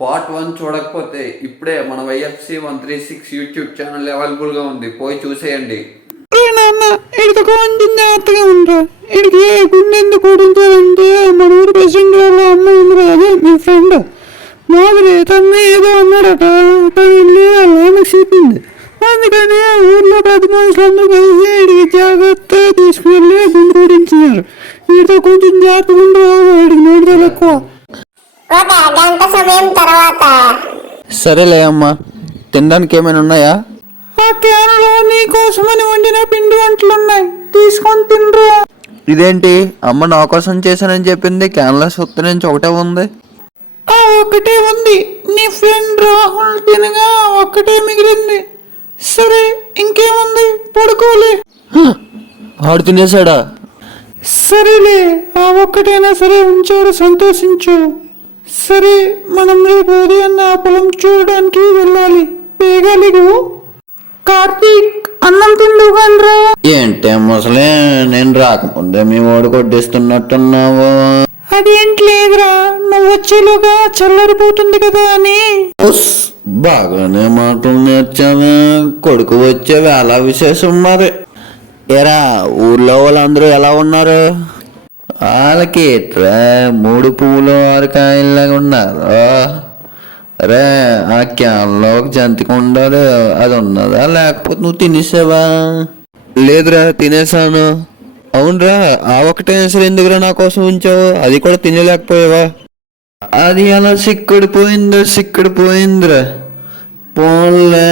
Part one చూడకపోతే ఇప్పుడే మన YFC one three six YouTube channel అవైలబుల్గా ఉంది. పోయి చూసేయండి. ఏ నాన్న ఇడికి కొంచెం జాగ్రత్తగా ఉండరా ఇడికి ఏ గుండె ఎందుకు ఓడించాలంటే మన ఊరు ప్రెసిడెంట్ వాళ్ళ అమ్మ ఉంది కదా అదే మీ ఫ్రెండ్ మాదిరి తను ఏదో అన్నాడట. తను వెళ్ళి వాళ్ళ చెప్పింది. అందుకని ఆ ఊర్లో పెద్ద మనుషులందరూ కలిసి ఇడికి జాగ్రత్తగా తీసుకువెళ్ళి గుండె ఓడించినారు వీటితో కొంచెం జాగ్రత్తగా ఉండవు ఇడికి నోటితో ఎక్కువ. ఒక గంట సమయం తర్వాత. సరేలే అమ్మా తినడానికి ఏమైనా ఉన్నాయా? ఆ క్యాన్లో నీకోసమని వండిన పిండి వంటలు ఉన్నాయి తీసుకొని తినరా. ఇదేంటి? అమ్మ నా కోసం చేశానని చెప్పింది క్యాన్లెస్ వస్తే నుంచి ఒకటే ఉంది. ఆ ఒక్కటే ఉంది. నీ ఫ్రెండ్ రాహుల్ తినగా ఒక్కటే మిగిలింది. సరే ఇంకేముంది? పడుకోలే. ఆడు తినేసాడా సరేలే ఆ ఒక్కటైనా సరే ఉంచారు సంతోషించు. సరే మనం రేపు ఉదయం ఆ పొలం చూడడానికి వెళ్ళాలి. పేగలిగు కార్తీక్ అన్నం తిండుగానరా ఏంటి ముసలే నేను రాకముందే మీ ఓడి కొట్టిస్తున్నట్టున్నావు? అదేంటి లేదురా నువ్వు వచ్చేలోగా చల్లరిపోతుంది కదా అని. ఉస్, బాగానే మాటలు నేర్చావే. కొడుకు వచ్చే వేళ విశేషం మరి. ఎరా ఊర్లో వాళ్ళందరూ ఎలా ఉన్నారు? వాళ్ళకి ఎట్రా మూడు పువ్వులు ఆరు కాయల్లాగా ఉన్నారు రే ఆ క్యాన్లో ఒక జంతికి ఉండాలి అది ఉన్నదా? లేకపోతే నువ్వు తినేసావా? లేదురా తినేసాను అవునరా ఆ ఒకటే సరే ఎందుకురా నా కోసం ఉంచావు? అది కూడా తినలేకపోయావా? అది అలా సిక్కుడిపోయిందో సిక్కుడిపోయిందిరా పోన్లే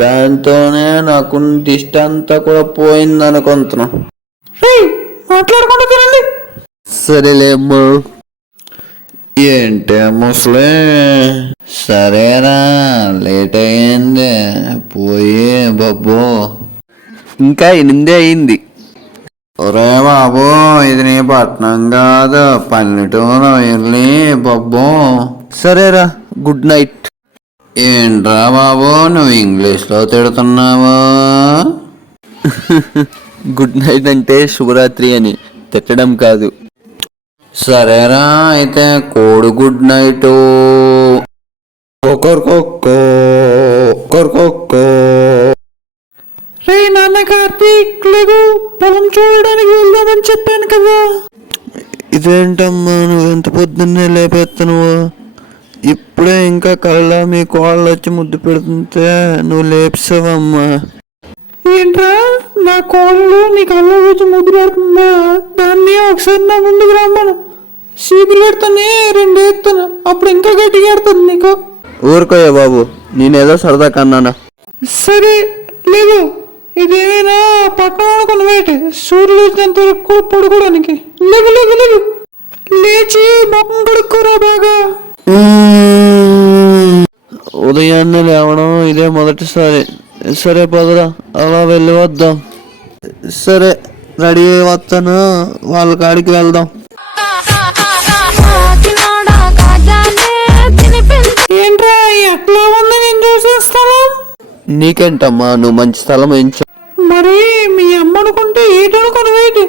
దాంతోనే నాకు దిష్టి అంతా కూడా పోయింది అనుకుంటున్నాం మాట్లాడకుండా తినండి. సరేలే అమ్మా ఏంటి ముసలే? సరేరా లేట్ అయ్యింది. పోయి బాబు. ఇంకా ఎనిమిది అయింది ఒరే బాబు ఇది నీ పట్నం కాదు. పల్లెటూరు వెళ్ళి బాబు. సరేరా గుడ్ నైట్. ఏంట్రా బాబు నువ్వు ఇంగ్లీష్లో తిడుతున్నావు? గుడ్ నైట్ అంటే శుభరాత్రి అని. తిట్టడం కాదు. సరేరా అయితే కోడి గుడ్ నైట్. రే నాన్న కార్తీక్ లేదు పొలం చూడడానికి వెళ్దామని చెప్పాను కదా. ఇదేంటమ్మా నువ్వు ఎంత పొద్దున్నే లేపేస్తున్నావు ఇప్పుడే ఇంకా కళ్ళ మీ కోళ్ళు వచ్చి ముద్దు పెడుతుంటే నువ్వు లేపసావమ్మా. ఏంట్రా? నా కోళ్ళు నీ కళ్ళ ముద్దు పెడుతుందా? దాన్ని ఒకసారి నా ముందుకు రమ్మను. సీపులు పెడతానే రెండు ఎత్తాను అప్పుడు ఇంకా గట్టిగా ఎడుతుంది నీకు. ఊరుకోయా బాబు నేనేదో సరదా కన్నానా? సరే లేదు ఇదేమైనా పక్కన అనుకున్న వేటి? సూర్యుడు వచ్చినంత వరకు పడుకోవడానికి. లేవు లేవు లేవు. లేచి మొక్కం కడుక్కోరా బాగా. ఉదయాన్నే లేవడం ఇదే మొదటిసారి. సరే పదరా అలా వెళ్ళి వద్దాం సరే రెడీ అయ్యి వస్తాను వాళ్ళ కాడికి వెళ్దాం. ఏంట్రా ఎట్లా ఉంది నేను చూసేస్తాను నీకేంటమ్మా నువ్వు మంచి స్థలం ఎంచు. మరి మీ అమ్మ అనుకుంటే ఏటనుకుని వేటి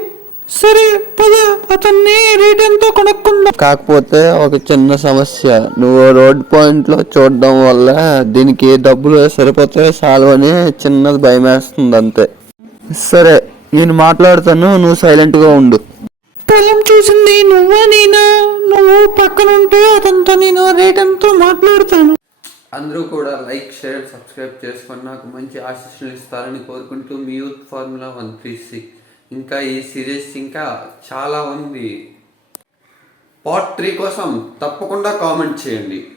సరే పద. అతన్ని రేట్ ఎంతో కొనుక్కుందాం. కాకపోతే ఒక చిన్న సమస్య. నువ్వు రోడ్ పాయింట్లో చూడడం వల్ల దీనికి డబ్బులు సరిపోతాయి చాలు అని చిన్నది భయం వేస్తుంది అంతే. సరే నేను మాట్లాడతాను నువ్వు సైలెంట్గా ఉండు. పొలం చూసింది నువ్వా నేనా? నువ్వు పక్కన ఉంటే అతనితో నేను రేట్ ఎంతో మాట్లాడతాను. అందరూ కూడా లైక్ షేర్ సబ్స్క్రైబ్ చేసుకొని నాకు మంచి ఆశీస్సులు ఇస్తారని కోరుకుంటూ మీ youth formula one three six. ఇంకా ఈ సిరీస్ ఇంకా చాలా ఉంది. పార్ట్ త్రీ కోసం తప్పకుండా కామెంట్ చేయండి.